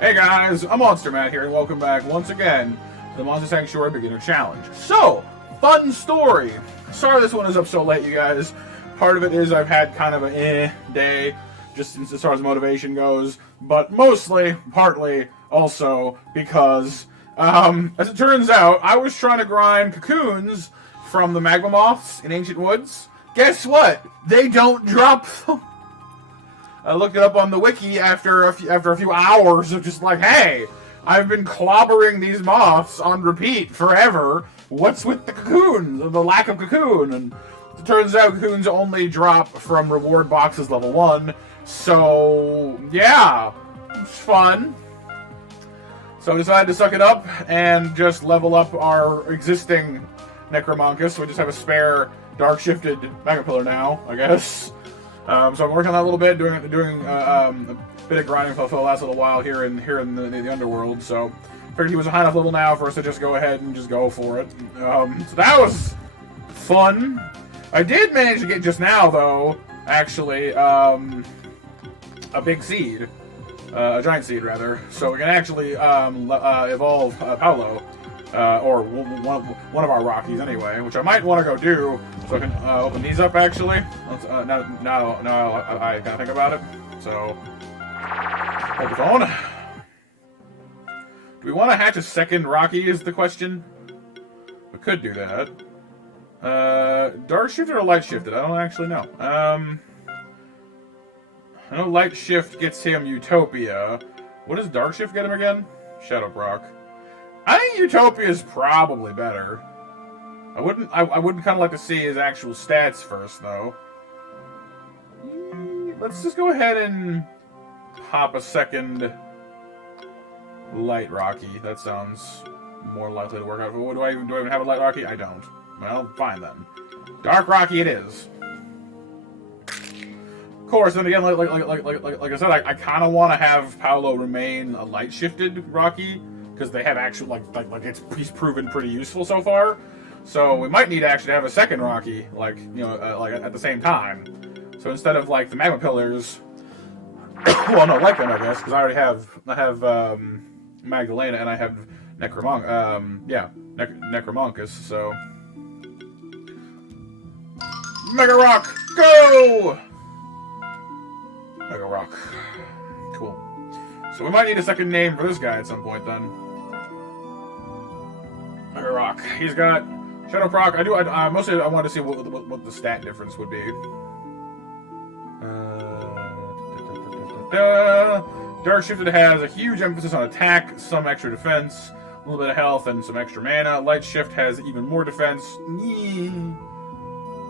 Hey guys, I'm Monster Matt here, and welcome back once again to the Monster Sanctuary Beginner Challenge. So, fun story. Sorry this one is up so late, you guys. Part of it is I've had kind of a day, just as far as motivation goes, but partly, also because, as it turns out, I was trying to grind cocoons from the magma moths in Ancient Woods. Guess what? They don't drop them. I looked it up on the wiki after a few hours of just like, hey, I've been clobbering these moths on repeat forever. What's with the cocoon? The lack of cocoon? And it turns out cocoons only drop from reward boxes level 1. So, yeah, it's fun. So I decided to suck it up and just level up our existing Necromonchus. We just have a spare dark shifted Mega Pillar now, I guess. So I'm working on that a little bit, doing a bit of grinding for the last little while here in the Underworld. So figured he was a high enough level now for us to just go ahead and just go for it. So that was fun. I did manage to get just now, though, actually, a big seed, a giant seed rather. So we can actually evolve Paolo. Or one of our Rockies anyway, which I might want to go do, so I can open these up actually. Now I kind of think about it. So, hold the phone. Do we want to hatch a second Rocky is the question? We could do that. Dark shifted or light shifted? I don't actually know. I know light shift gets him Utopia. What does dark shift get him again? Shadow Proc. I think Utopia is probably better. I would kind of like to see his actual stats first, though. Let's just go ahead and pop a second Light Rocky. That sounds more likely to work out. Do I even have a Light Rocky? I don't. Well, fine then. Dark Rocky it is. Of course, then again, like I said, I kind of want to have Paolo remain a light shifted Rocky. Because they have actual, he's proven pretty useful so far. So we might need to actually have a second Rocky, at the same time. So instead of, the Magma Pillars, well, no, like them, I guess, because I have Magdalena and I have Necromonchus, so. Mega Rock, go! Mega Rock. Cool. So we might need a second name for this guy at some point, then. Mega Rock. He's got Shadow Proc. Mostly I wanted to see what the stat difference would be. Dark Shifted has a huge emphasis on attack, some extra defense, a little bit of health, and some extra mana. Light Shift has even more defense.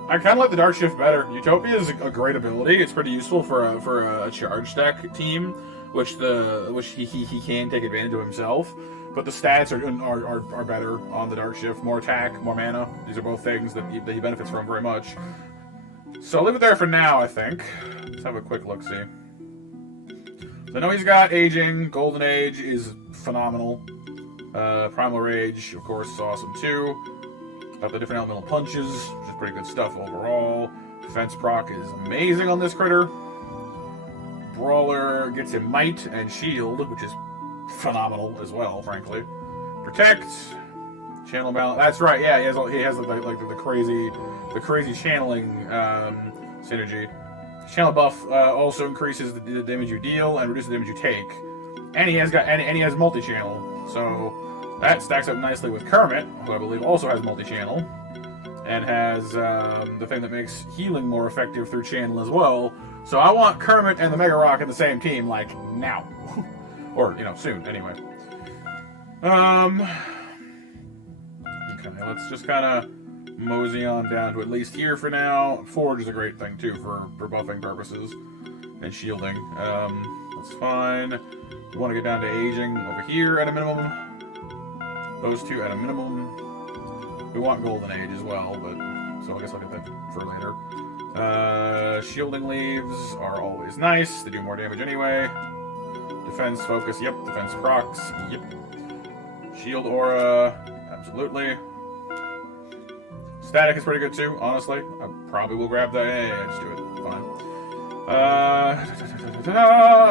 I kind of like the Dark Shift better. Utopia is a great ability. It's pretty useful for a charge stack team, which he can take advantage of himself. But the stats are better on the Dark Shift. More attack, more mana. These are both things that he benefits from very much. So I'll leave it there for now, I think. Let's have a quick look-see. So I know he's got Aging. Golden Age is phenomenal. Primal Rage, of course, is awesome too. Got the different elemental punches, which is pretty good stuff overall. Defense proc is amazing on this critter. Brawler gets him Might and Shield, which is phenomenal as well, frankly. Protect, channel balance. That's right. Yeah, he has the crazy channeling synergy. Channel buff also increases the damage you deal and reduces the damage you take. And he has multi-channel, so that stacks up nicely with Kermit, who I believe also has multi-channel, and has the thing that makes healing more effective through channel as well. So I want Kermit and the Mega Rock in the same team, now. Or, soon, anyway. Okay, let's just kind of mosey on down to at least here for now. Forge is a great thing, too, for buffing purposes and shielding. That's fine. We want to get down to Aging over here at a minimum. Those two at a minimum. We want Golden Age as well, but so I guess I'll get that for later. Shielding Leaves are always nice. They do more damage anyway. Defense focus, yep. Defense procs, yep. Shield aura, absolutely. Static is pretty good too, honestly. I probably will grab that. Yeah, just do it. Fine.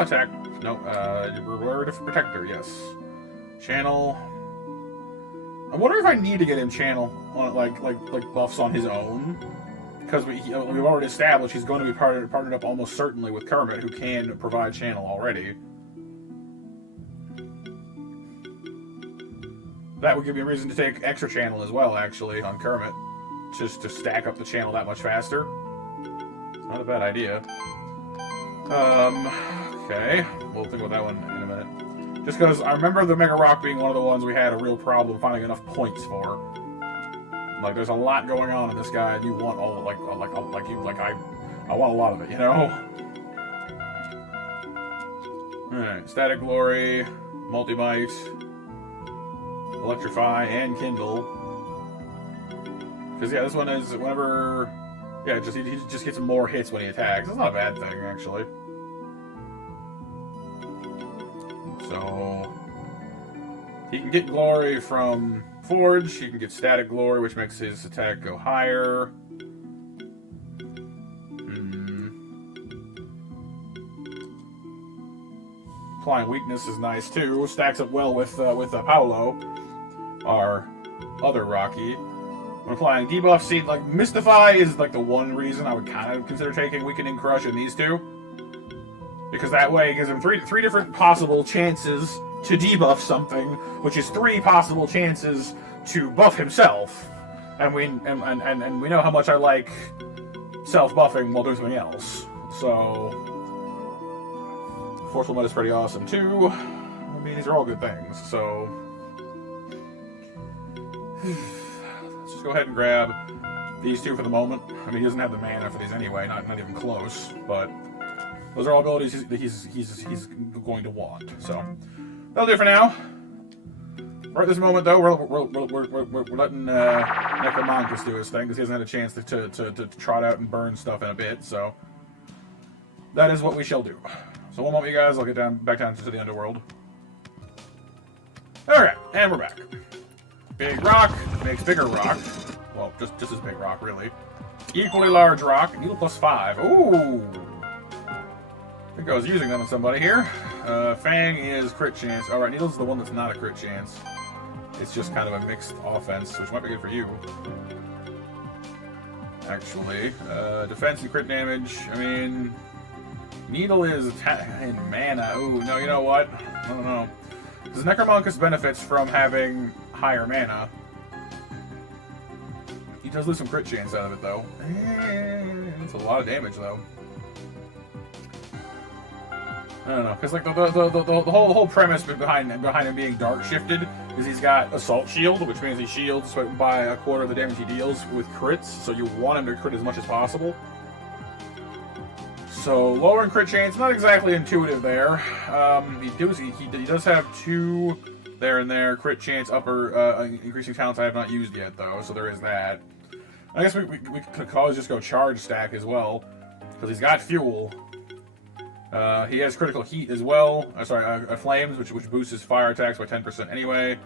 Attack. No, Reward Protector, yes. Channel. I wonder if I need to get him channel on like buffs on his own. Because we've already established he's going to be partnered up almost certainly with Kermit, who can provide channel already. That would give me a reason to take extra channel as well, actually, on Kermit. Just to stack up the channel that much faster. It's not a bad idea. Okay. We'll think about that one in a minute. Just because I remember the Mega Rock being one of the ones we had a real problem finding enough points for. Like, there's a lot going on in this guy, and you want all, I want a lot of it, you know? Alright, Static Glory, Multi-Bite, Electrify, and Kindle. Because, yeah, this one is whenever... Yeah, he just gets more hits when he attacks. That's not a bad thing, actually. So... He can get Glory from Forge. He can get Static Glory, which makes his attack go higher. Applying Weakness is nice, too. Stacks up well with Paolo, our other Rocky. When applying debuff, see, like, Mystify is, like, the one reason I would kind of consider taking Weakening Crush in these two. Because that way it gives him three different possible chances to debuff something, which is 3 possible chances to buff himself. And we know how much I like self-buffing while doing something else. So Forceful Mud is pretty awesome too. I mean, these are all good things, so let's just go ahead and grab these two for the moment. I mean, he doesn't have the mana for these anyway, not even close, but those are all abilities that he's going to want. So that'll do for now. Right this moment, though, we're letting Necromonkus do his thing because he hasn't had a chance to trot out and burn stuff in a bit. So that is what we shall do. So one moment, you guys. I'll get back down to the Underworld. All right, and we're back. Big rock makes bigger rock. Well, just as big rock, really. Equally large rock. Needle +5. Ooh. I think I was using them on somebody here. Fang is crit chance. Alright, Needle's the one that's not a crit chance. It's just kind of a mixed offense, which might be good for you. Actually. Defense and crit damage. I mean, Needle is in mana. Ooh, no, you know what? I don't know. Because Necromonkus benefits from having higher mana. He does lose some crit chance out of it, though. It's a lot of damage, though. I don't know, because like the whole premise behind him being dark shifted is he's got Assault Shield, which means he shields by a quarter of the damage he deals with crits. So you want him to crit as much as possible. So lowering crit chance, not exactly intuitive there. He does have 2 there and there crit chance upper increasing talents I have not used yet though, so there is that. I guess we could always just go charge stack as well because he's got fuel. He has critical heat as well. Flames, which boosts his fire attacks by 10% anyway.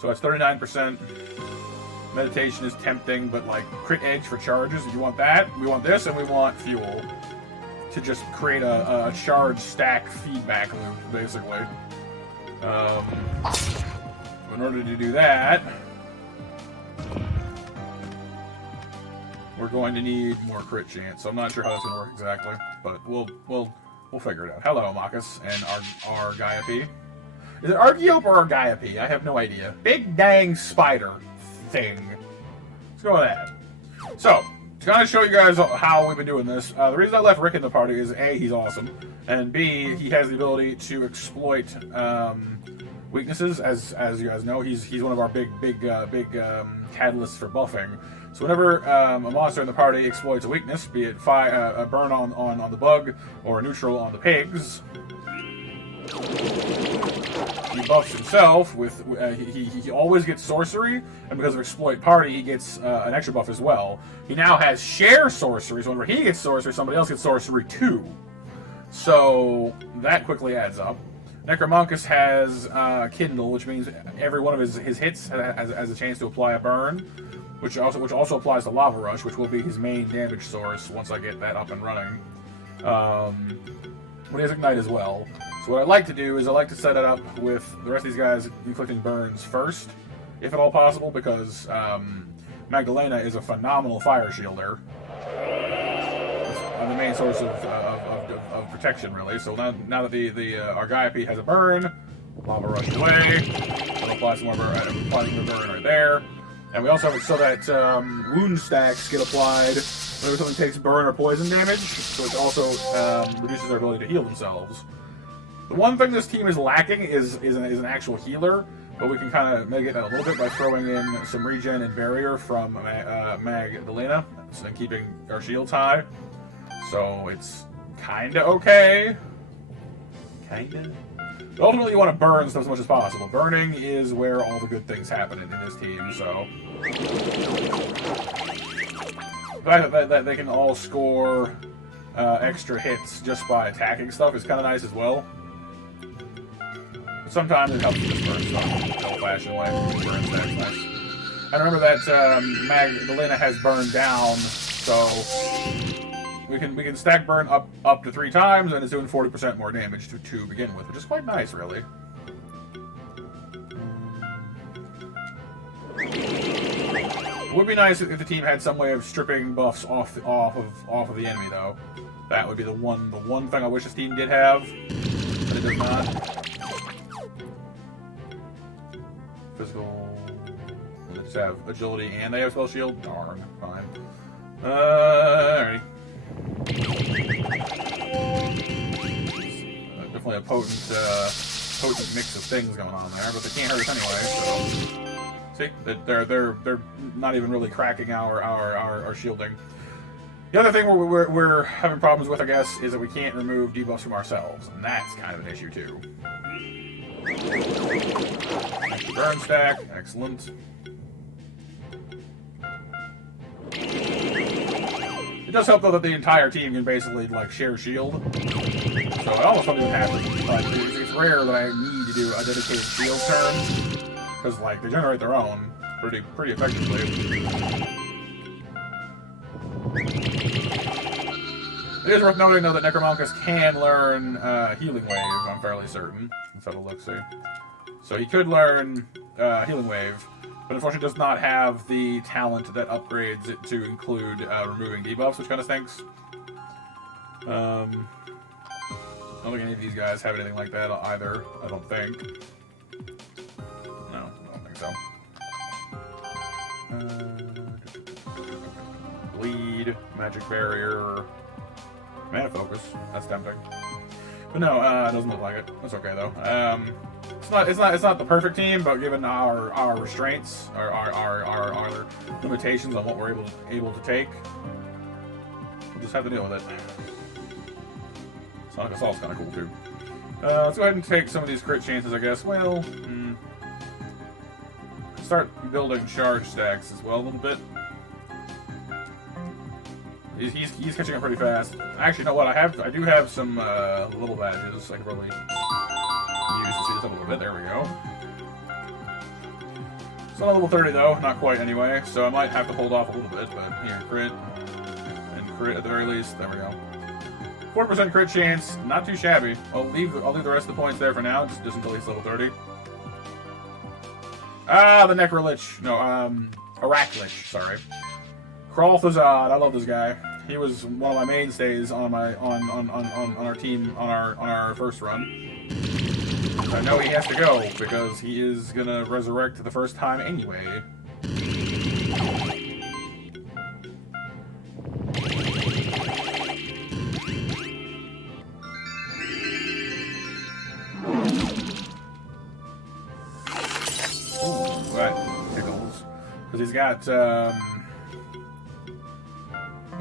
So that's 39%. Meditation is tempting, but like crit edge for charges. If you want that, we want this, and we want fuel to just create a charge stack feedback loop, basically. In order to do that, we're going to need more crit chance. So I'm not sure how that's going to work exactly, but we'll figure it out. Hello, Marcus and Argiope. Is it Argiope or Argiope? I have no idea. Big dang spider thing. Let's go with that. So, to kind of show you guys how we've been doing this, the reason I left Rick in the party is A, he's awesome, and B, he has the ability to exploit weaknesses. As you guys know, he's one of our big catalysts for buffing. So whenever a monster in the party exploits a weakness, be it a burn on the bug or a neutral on the pigs, he buffs himself with he always gets sorcery, and because of exploit party, he gets an extra buff as well. He now has share sorcery, so whenever he gets sorcery, somebody else gets sorcery too. So that quickly adds up. Necromonkus has Kindle, which means every one of his hits has a chance to apply a burn. Which also applies to Lava Rush, which will be his main damage source once I get that up and running. But he has Ignite as well. So what I like to do is I like to set it up with the rest of these guys inflicting burns first, if at all possible, because Magdalena is a phenomenal fire shielder. The main source of protection, really. So now that the Argiope has a burn, lava rush away. It'll apply some more burn, applying the burn right there. And we also have it so that wound stacks get applied whenever something takes burn or poison damage, so it also reduces their ability to heal themselves. The one thing this team is lacking is an actual healer, but we can kind of mitigate that a little bit by throwing in some regen and barrier from Magdalena, and keeping our shields high. So it's kinda okay. Kinda. But ultimately, you want to burn stuff as much as possible. Burning is where all the good things happen in this team, so. The fact that they can all score extra hits just by attacking stuff is kind of nice as well. But sometimes it helps to just burn stuff in an old-fashioned way. Burn stacks, nice. And remember that Magdalena has burned down, so. We can stack burn up to 3 times, and it's doing 40% more damage to begin with, which is quite nice, really. It would be nice if the team had some way of stripping buffs off of the enemy, though. That would be the one thing I wish this team did have, but it does not. Physical. They just have agility and they have spell shield. Darn, fine. Alrighty. Definitely a potent mix of things going on there, but they can't hurt us anyway. So see, they're not even really cracking our shielding. The other thing we're having problems with, I guess, is that we can't remove debuffs from ourselves, and that's kind of an issue too. Extra burn stack, excellent. It does help though that the entire team can basically like share shield. So I almost don't even have to. Like, it's rare that I need to do a dedicated shield turn because like they generate their own pretty effectively. It is worth noting though that Necromoncus can learn Healing Wave. I'm fairly certain. Let's have a look. See. So he could learn Healing Wave. But unfortunately does not have the talent that upgrades it to include removing debuffs, which kind of stinks. I don't think any of these guys have anything like that either, I don't think. No, I don't think so. Bleed, Magic Barrier, Mana Focus, that's tempting. But no, it doesn't look like it. That's okay though. It's not the perfect team, but given our restraints, our limitations on what we're able to take, we'll just have to deal with it. Sonic Assault's kind of cool too. Let's go ahead and take some of these crit chances, I guess. Well, start building charge stacks as well a little bit. He's catching up pretty fast. Actually, you know what? I do have some little badges I can probably use to see this up a little bit. There we go. It's not level 30 though, not quite anyway. So I might have to hold off a little bit. But here, crit and crit at the very least. There we go. 4% crit chance, not too shabby. I'll leave the rest of the points there for now, just until he's level 30. Ah, the Necrolich. No, Arachlich. Sorry. Kralthazad. I love this guy. He was one of my mainstays on our team on our first run. I know he has to go because he is gonna resurrect the first time anyway. Ooh, that tickles because he's got.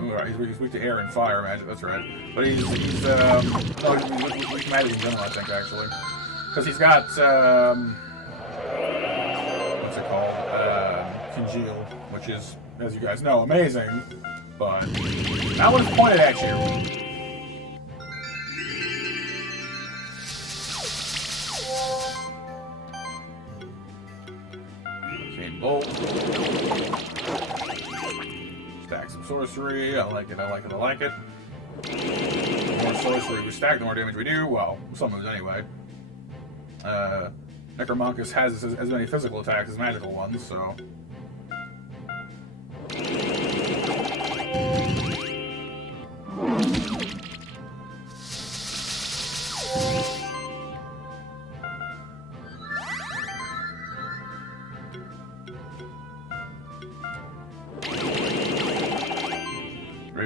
Right, he's weak to air and fire magic, that's right. But he's weak to magic in general, I think, actually. Because he's got, what's it called? Congeal, which is, as you guys know, amazing. But that one's pointed at you. Chain Bolt. Stack some sorcery. I like it. More sorcery we stack, the more damage we do. Well, some moves anyway. Necromonkus has as many physical attacks as magical ones, so...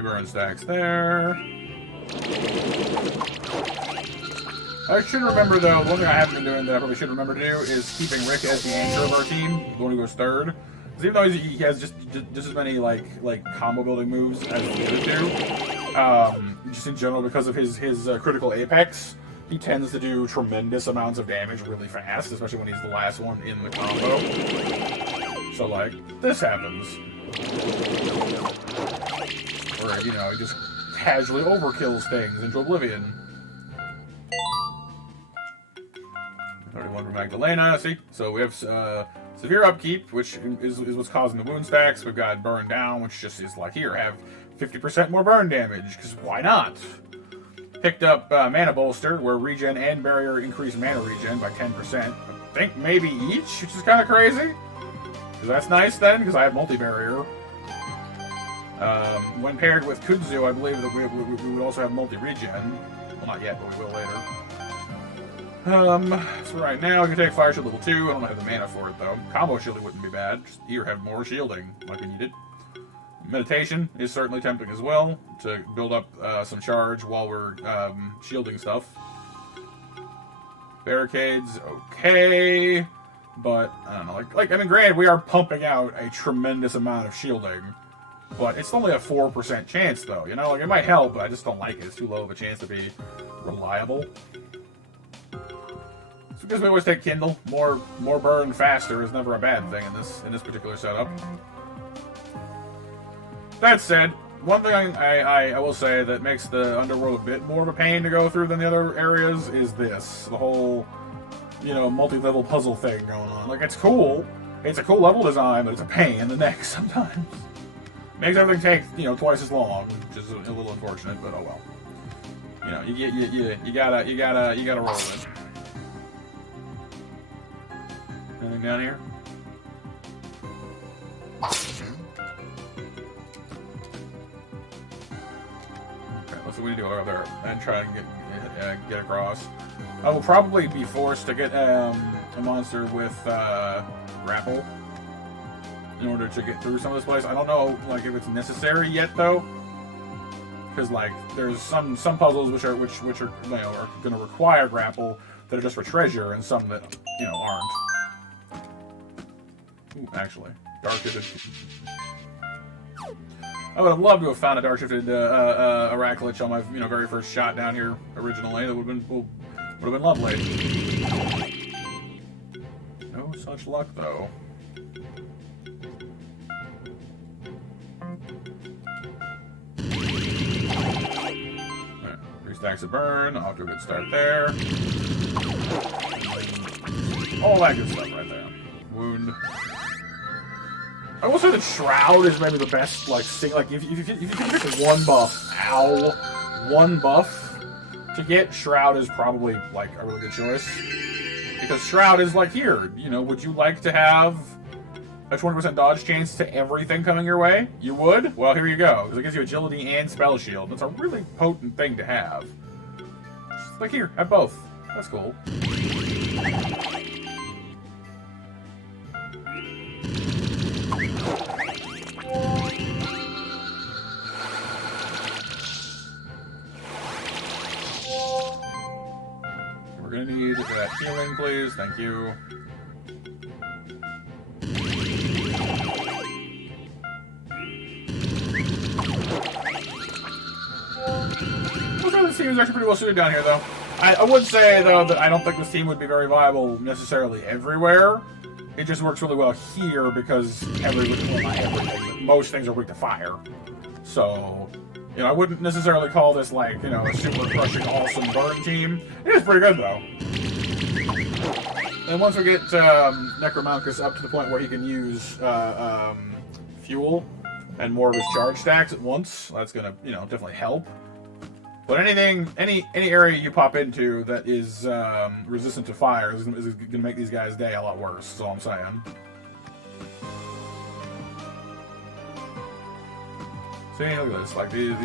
Burn stacks there. I should remember though, one thing I haven't been doing that I probably should remember to do is keeping Rick as the anchor of our team, the one who goes third. Because even though he has just as many like combo building moves as the other two, just in general because of his critical apex, he tends to do tremendous amounts of damage really fast, especially when he's the last one in the combo. So like this happens. Or, you know, he just casually overkills things into oblivion. 31 for Magdalena, see? So we have severe upkeep, which is what's causing the wound stacks. We've got burn down, which just is like, here, have 50% more burn damage, because why not? Picked up mana bolster, where regen and barrier increase mana regen by 10%. I think maybe each, which is kind of crazy. Because that's nice then, because I have multi-barrier. When paired with Kudzu, I believe that we would also have multi-regen. Well, not yet, but we will later. So right now, you can take Fire Shield level 2. I don't have the mana for it, though. Combo shielding wouldn't be bad. Just either have more shielding, like we needed. Meditation is certainly tempting as well, to build up some charge while we're shielding stuff. Barricades, okay. But, I don't know, I mean, granted, we are pumping out a tremendous amount of shielding. But it's only a 4% chance, though, you know? Like, it might help, but I just don't like it. It's too low of a chance to be reliable. So because we always take Kindle, more burn faster is never a bad thing in this particular setup. That said, one thing I will say that makes the Underworld a bit more of a pain to go through than the other areas is this. The whole, you know, multi-level puzzle thing going on. Like, it's cool. It's a cool level design, but it's a pain in the neck sometimes. Makes everything take, you know, twice as long, which is a little unfortunate, but oh well. You know, you gotta roll with it. Anything down here? Okay, let's see what we do over there and try and get across. I will probably be forced to get a monster with grapple in order to get through some of this place. I don't know, like, if it's necessary yet, though, because like there's some puzzles which are you know, are going to require grapple that are just for treasure, and some that, you know, aren't. Ooh, actually, dark shifted. I would have loved to have found a dark shifted Aracklich on my very first shot down here originally. That would have been lovely. No such luck, though. 3 stacks of burn, off to a good start there. All that good stuff right there. Wound. I will say that Shroud is maybe the best, like, if you pick one buff, one buff to get, Shroud is probably, like, a really good choice. Because Shroud is, like, here, you know, would you like to have a 20% dodge chance to everything coming your way? You would? Well, here you go, because it gives you agility and spell shield. That's a really potent thing to have. Just like, here, have both. That's cool. We're gonna need that healing, please. Thank you. This team is actually pretty well suited down here, though. I would say, though, that I don't think this team would be very viable necessarily everywhere. It just works really well here because well, not everything, but most things are weak to fire. So, you know, I wouldn't necessarily call this, like, you know, a super crushing, awesome burn team. It is pretty good, though. And once we get Necromonkus up to the point where he can use fuel and more of his charge stacks at once, that's gonna, you know, definitely help. But anything, any area you pop into that is resistant to fire is going to make these guys' day a lot worse. That's all I'm saying. See, look at this. Like these,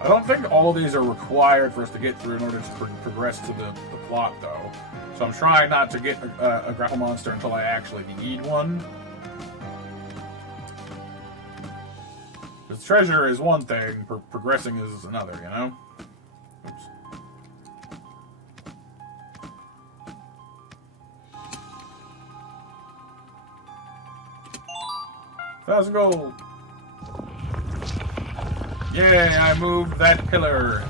I don't think all of these are required for us to get through in order to progress to the plot, though. So I'm trying not to get a grapple monster until I actually need one. Because treasure is one thing, progressing is another, you know? Oops. 1,000 gold! Yay, I moved that pillar!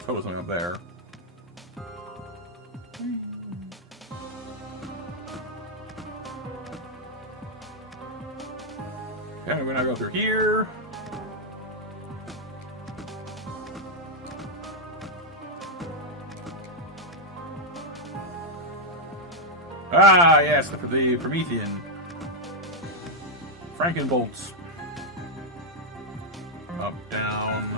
Totally something up there. Okay, we're gonna go through here. Ah, yes, the Promethean. Frankenbolts. Up, down.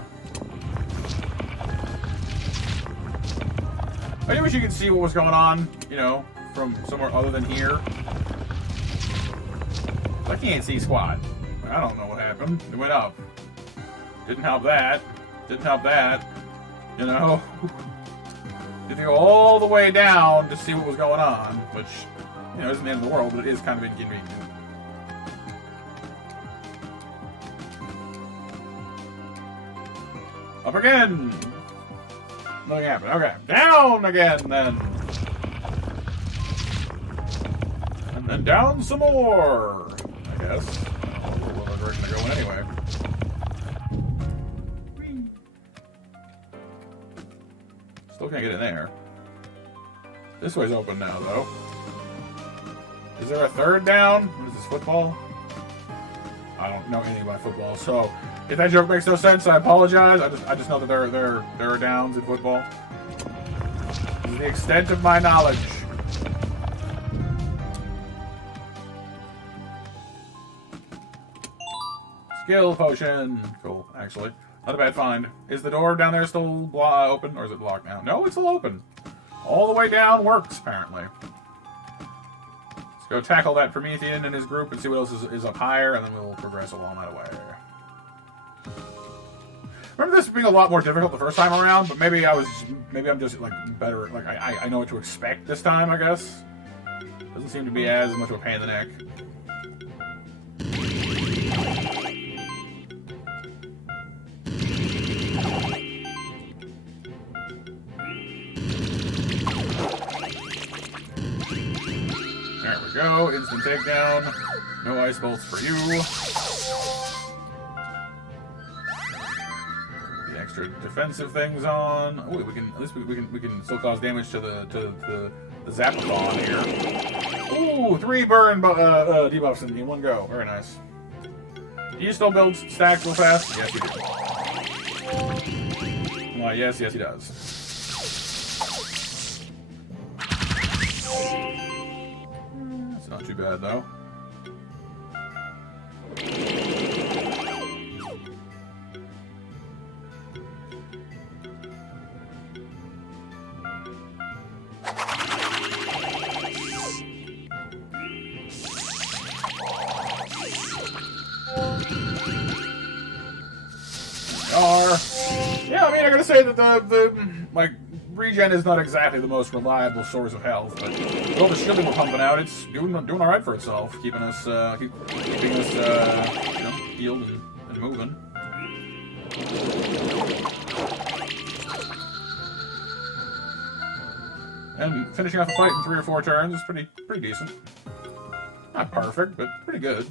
I wish you could see what was going on, you know, from somewhere other than here. I can't see squat. I don't know what happened. It went up. Didn't help that. Didn't help that. You know? You have to go all the way down to see what was going on, which, you know, isn't the end of the world, but it is kind of inconvenient. Up again! Nothing happened. Okay. Down again, then! And then down some more! I guess. I don't know what direction they're going anyway. Still can't get in there. This way's open now, though. Is there a third down? What is this, football? I don't know anything about football, so if that joke makes no sense, I apologize. I just know that there are downs in football. This is the extent of my knowledge. Skill potion. Cool, actually. Not a bad find. Is the door down there still open, or is it blocked now? No, it's still open. All the way down works, apparently. Let's go tackle that Promethean and his group and see what else is up higher, and then we'll progress along that way. Remember this being a lot more difficult the first time around, but maybe I'm just like better. Like I know what to expect this time, I guess. Doesn't seem to be as much of a pain in the neck. There we go, instant takedown. No ice bolts for you. The extra defensive things on. Oh, we can at least we can still cause damage to the Zapathon here. Ooh, 3 burn debuffs in one go. Very nice. Do you still build stacks real fast? Yes, you do. Well, yes, he does. Not too bad, though. Yeah, I mean, I gotta say that the like, regen is not exactly the most reliable source of health, but with all the shielding we're pumping out, it's doing all right for itself, keeping us you know, healed and moving. And finishing off a fight in 3 or 4 turns is pretty decent. Not perfect, but pretty good.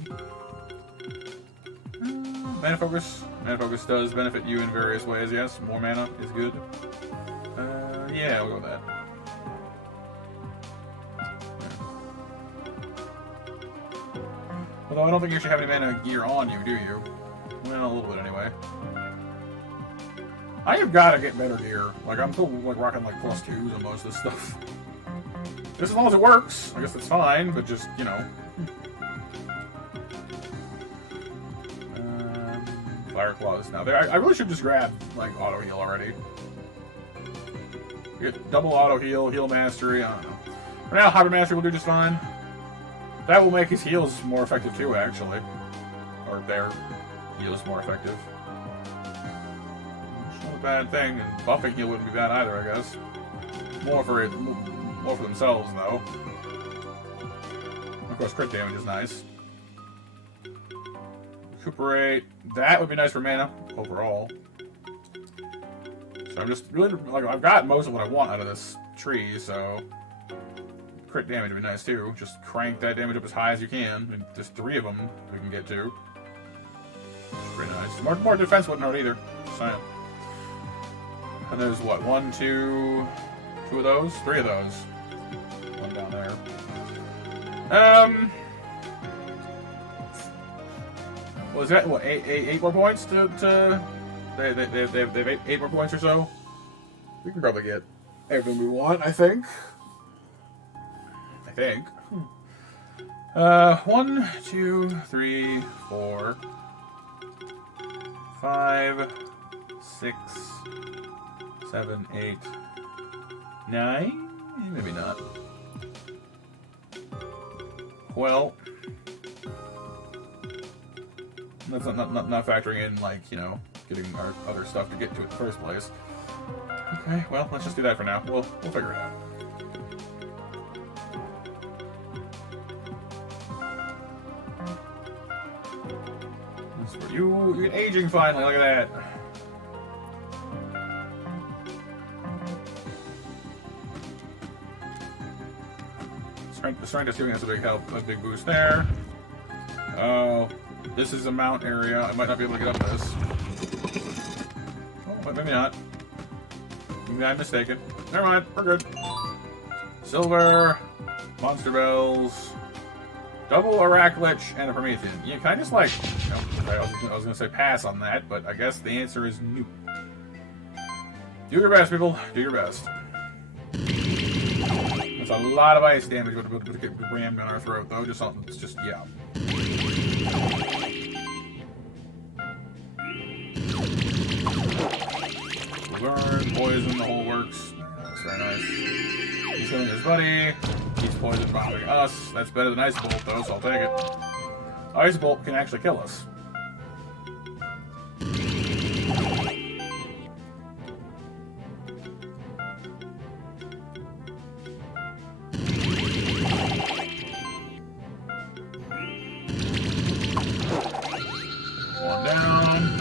Mana focus. Mana focus does benefit you in various ways. Yes, more mana is good. Yeah, we'll go with that. Although I don't think you should have any mana gear on you, do you? Well, a little bit anyway. I have got to get better gear. Like, I'm still like rocking like +2s on most of this stuff. Just as long as it works, I guess that's fine. But just, you know, Fire Claws now. I really should just grab, like, auto heal already. Get double auto heal, heal mastery, I don't know. For now, Hybrid Mastery will do just fine. That will make his heals more effective too, actually. Or their heals more effective. It's not a bad thing, and buffing heal wouldn't be bad either, I guess. More for themselves, though. Of course, crit damage is nice. Recuperate. That would be nice for mana overall. So I'm just really, like, I've got most of what I want out of this tree, so crit damage would be nice too. Just crank that damage up as high as you can. And just 3 of them we can get to. Pretty nice. More defense wouldn't hurt either. Just saying. And there's what, 1, 2 of those? 3 of those. One down there. Was that what, 8 more points to they have 8 more points or so? We can probably get everything we want, I think. 1, 2, 3, 4, 5, 6, 7, 8, 9? Maybe not. Well, that's not factoring in, like, you know, getting our other stuff to get to it in the first place. Okay, well, let's just do that for now. We'll figure it out. That's for you. You're aging finally. Look at that. Strength is giving us a big boost there. Oh, this is a mount area. I might not be able to get up this. Oh, but maybe not. Maybe I'm mistaken. Never mind, we're good. Silver, monster bells, double Arachlich, and a Promethean. You kind of just like, you know, I was gonna say pass on that, but I guess the answer is no. Do your best, people. Do your best. That's a lot of ice damage to get rammed down our throat, though. Just something. It's just, yeah. Burn, poison, the whole works. That's very nice. He's killing his buddy. He's poison bombing us. That's better than Ice Bolt, though, so I'll take it. Ice Bolt can actually kill us. One down.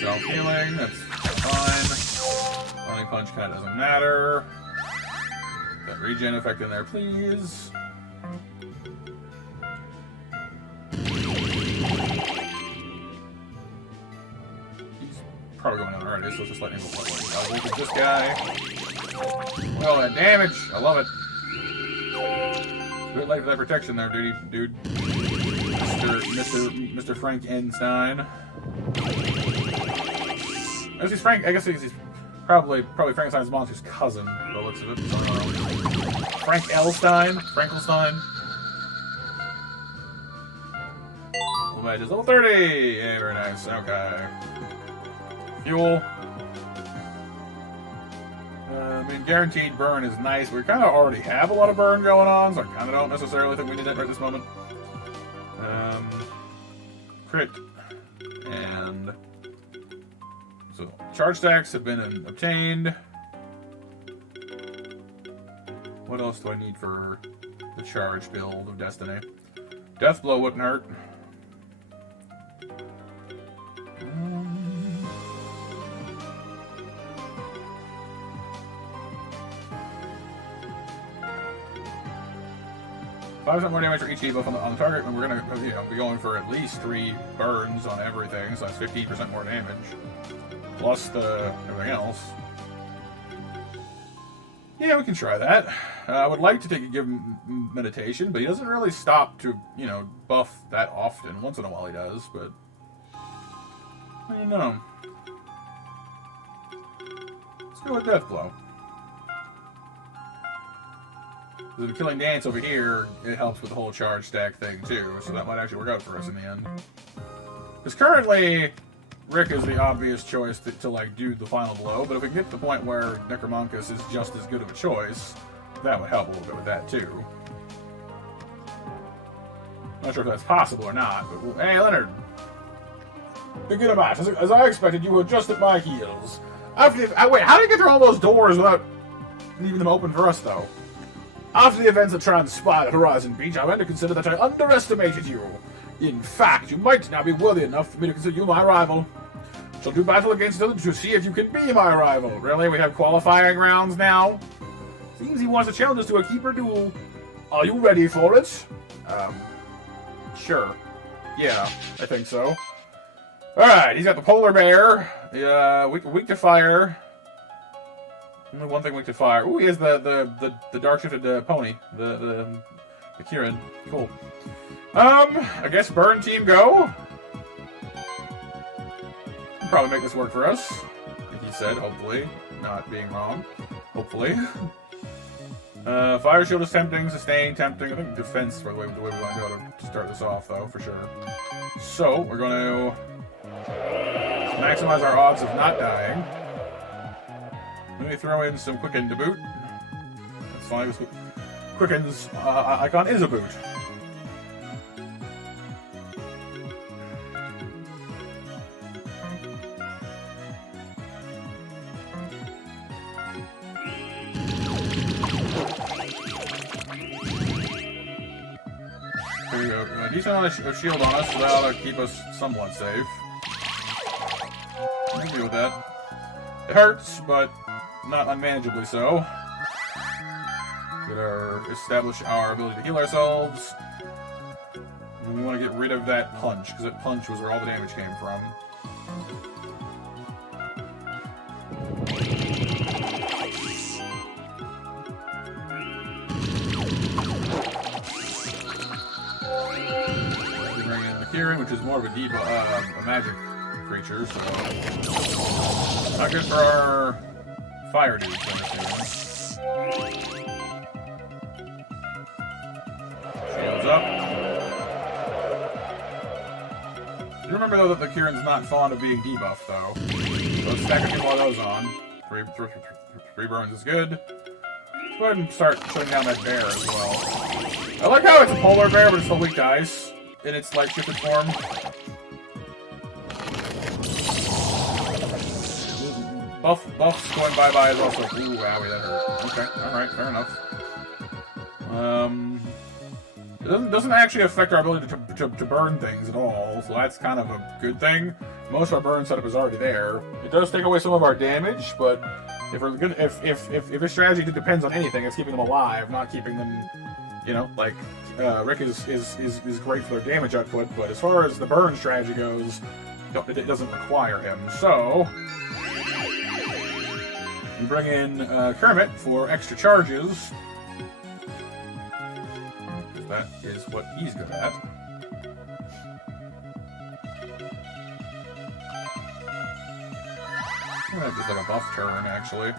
Self-healing, that's fine. Only punch kind of doesn't matter. That regen effect in there, please. He's probably going down already, so let's just let him go. I'll look at this guy. Oh, that damage! I love it. Good life for that protection there, dude. Mr. Frank Enstein. I guess he's probably Frankenstein's monster's cousin, by the looks of it. So, Frank Elstein? Frankelstein? Badges level 30! Yeah, very nice. Okay. Fuel. I mean, guaranteed burn is nice. We kind of already have a lot of burn going on, so I kind of don't necessarily think we need that right this moment. Crit. And so charge stacks have been obtained. What else do I need for the charge build of Destiny? Death Blow wouldn't hurt. Five percent more damage for each debuff on the target, and we're gonna be going for at least 3 burns on everything, so that's 15% more damage, plus everything else. Yeah, we can try that. I would like to give him meditation, but he doesn't really stop to buff that often. Once in a while he does, but I don't know. Let's go with Death Blow. The Killing Dance over here, it helps with the whole charge stack thing too, so that might actually work out for us in the end. Because currently, Rick is the obvious choice to like, do the final blow, but if we get to the point where Necromonchus is just as good of a choice, that would help a little bit with that, too. Not sure if that's possible or not, but... Hey, Leonard! Begin a match. As I expected, you were just at my heels. Wait, how did you get through all those doors without leaving them open for us, though? After the events that transpired at Horizon Beach, I went to consider that I underestimated you. In fact, you might now be worthy enough for me to consider you my rival. Shall do battle against each other to see if you can be my rival. Really? We have qualifying rounds now? Seems he wants to challenge us to a keeper duel. Are you ready for it? Sure. Yeah, I think so. Alright, he's got the polar bear. Weak to fire. Only one thing weak to fire. Ooh, he has the dark shifted pony. The Kieran. Cool. I guess burn team go. Probably make this work for us. Like he said, hopefully. Not being wrong. Hopefully. Fire shield is tempting, sustain, tempting. I think defense for the way we want to go to start this off, though, for sure. So, we're going to maximize our odds of not dying. Let me throw in some Quicken to boot. That's fine. Quicken's icon is a boot. There we go. A decent amount of shield on us, so that'll keep us somewhat safe. I can deal with that. It hurts, but not unmanageably so. Establish our ability to heal ourselves. And we want to get rid of that punch, because that punch was where all the damage came from. We bring in the Kieran, which is more of a magic creature, so not good for our fire dudes. Shields up. Do remember though that the Kieran's not fond of being debuffed though. So let's stack a few more of those on. Three burns is good. Let's go ahead and start shutting down that bear as well. I like how it's a polar bear, but it's still weak to ice in its light shifted form. Buffs going bye-bye is also... Ooh, wowie, that hurt. Okay, alright, fair enough. It doesn't actually affect our ability to burn things at all, so that's kind of a good thing. Most of our burn setup is already there. It does take away some of our damage, but if we're good, if your strategy depends on anything, it's keeping them alive, not keeping them, you know, like Rick is great for their damage output, but as far as the burn strategy goes, it doesn't require him. So we bring in Kermit for extra charges. That is what he's good at. That's just like a buff turn, actually.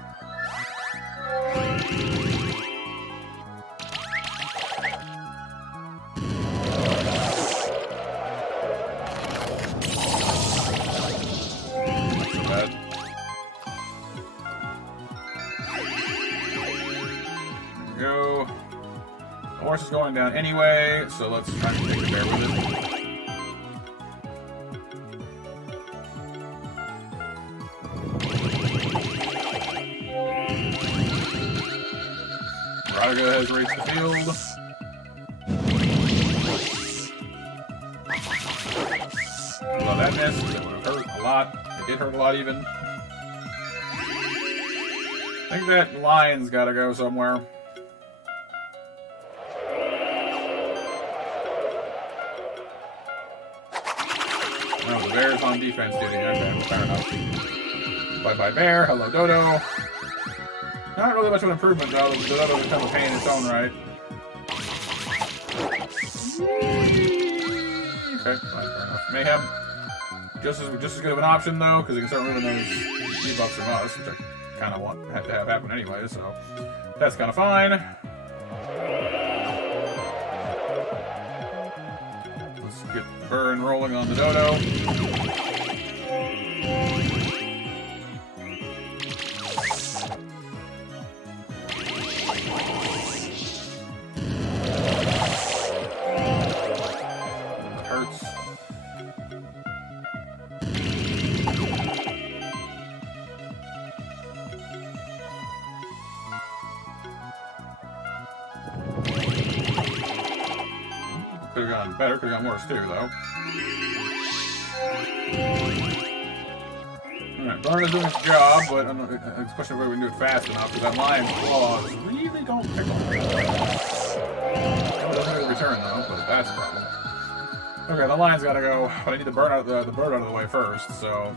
Not so bad. There we go. The horse is going down anyway, so let's try to take the bear with it. Raga has reached the field. Well, that missed. That would have hurt a lot. It did hurt a lot, even. I think that lion's gotta go somewhere. Oh, the bear's on defense duty. Okay, fair enough. Bye-bye bear. Hello, Dodo. Not really much of an improvement, though. The Dodo is kind of a pain in its own right. Okay, fine, fair enough. Mayhem. Just as good of an option, though, because you can start removing those debuffs from us, which I kind of had to have happen anyway, so that's kind of fine. Let's Get the burn rolling on the dodo. That hurts. Could have gone better, could have gone worse too, though. Alright, burn is doing its job, but it's a question of whether we can do it fast enough, because that lion's claws really don't tickle. It doesn't really return, though, but that's a problem. Okay, the lion's gotta go, but I need the bird out of the way first, so...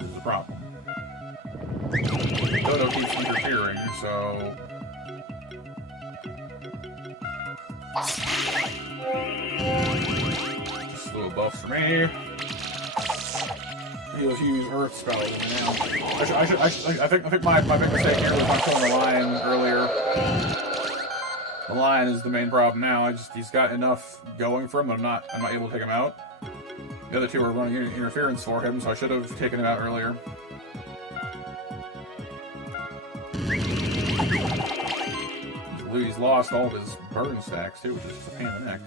This is a problem. Dodo keeps interfering, so... Just little buffs for me. He'll use Earth spells now. I think my big mistake here was not killing the lion earlier. The lion is the main problem now. He's got enough going for him, but I'm not able to take him out. The other two are running interference for him, so I should have taken him out earlier. He's lost all of his burn stacks too, which is just a pain in the neck.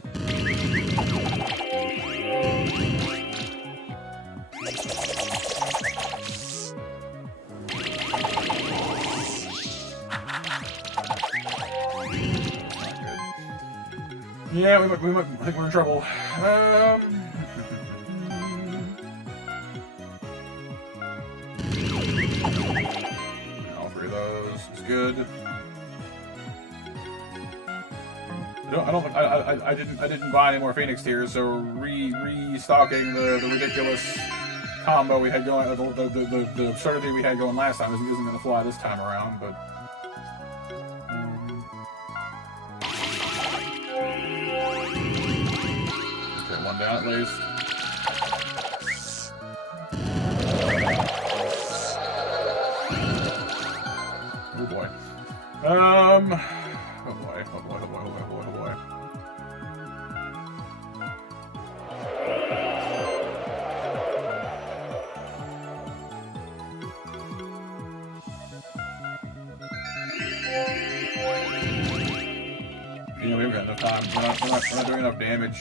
Yeah, I think we're in trouble. All three of those is good. I didn't buy any more Phoenix tiers, so restocking the ridiculous combo we had going, the absurdity we had going last time isn't going to fly this time around, but. Get one down at least. Oh boy. Oh boy. You know, we haven't got enough time. We're not doing enough damage.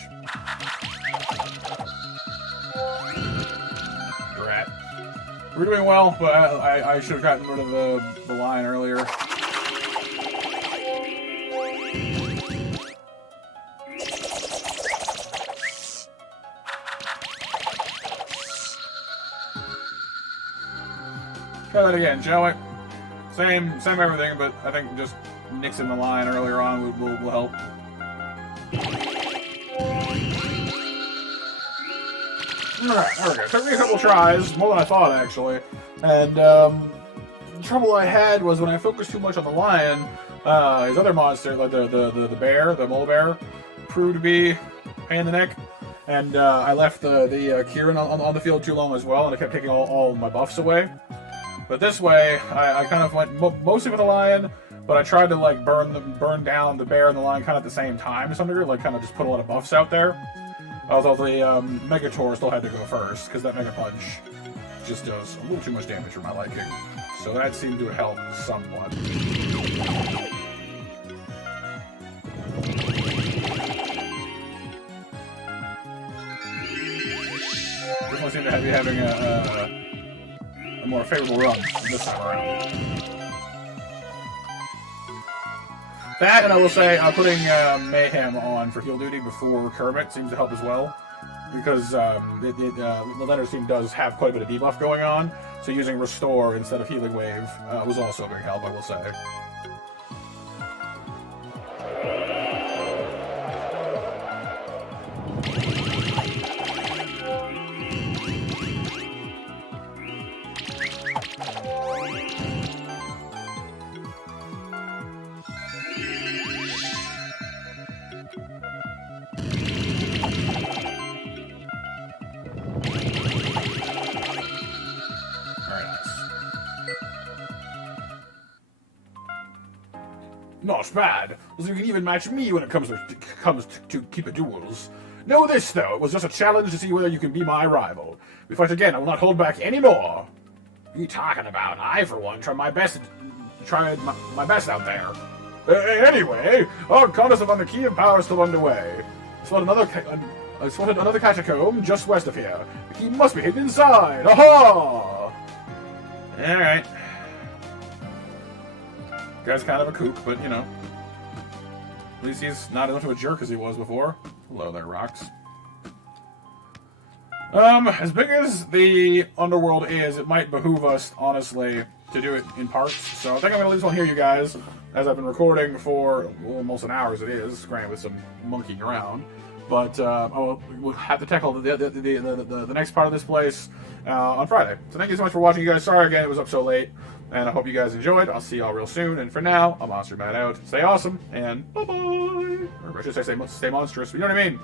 Drat. We're doing well, but I should have gotten rid of the lion earlier. Try that again, shall we? Same everything, but I think just nixing the line earlier on will help. Alright, there we go. Took me a couple tries, more than I thought actually. And the trouble I had was when I focused too much on the lion, his other monster, like the bear, the mole bear, proved to be a pain in the neck. And I left the Kieran on the field too long as well, and it kept taking all my buffs away. But this way, I kind of went mostly with the lion, but I tried to like burn down the bear and the lion kind of at the same time to some degree, like kind of just put a lot of buffs out there. Although the Megator still had to go first, because that Mega Punch just does a little too much damage for my liking. So that seemed to help somewhat. Definitely seem to be having a more favorable run this time around. That, and I will say, putting Mayhem on for heal duty before Kermit seems to help as well. Because the Leonard's team does have quite a bit of debuff going on, so using Restore instead of Healing Wave was also a big help, I will say. Not bad. So you can even match me when it comes to keep it duels. Know this, though. It was just a challenge to see whether you can be my rival. If we fight again, I will not hold back anymore. What are you talking about? I, for one, try my best my best out there. Anyway, our contest of the Key of Power is still underway. I spotted another catacomb just west of here. The key must be hidden inside. Aha! Alright. Guy's kind of a kook, but you know. At least he's not as much of a jerk as he was before. Hello there, rocks. As big as the Underworld is, it might behoove us, honestly, to do it in parts. So I think I'm going to leave this one here, you guys, as I've been recording for almost an hour as it is, granted with some monkeying around. But we'll have to tackle the next part of this place on Friday. So thank you so much for watching, you guys. Sorry again it was up so late, and I hope you guys enjoyed. I'll see y'all real soon. And for now, I'm Monster Matt out. Stay awesome, and bye-bye. Or I should say stay monstrous, but you know what I mean.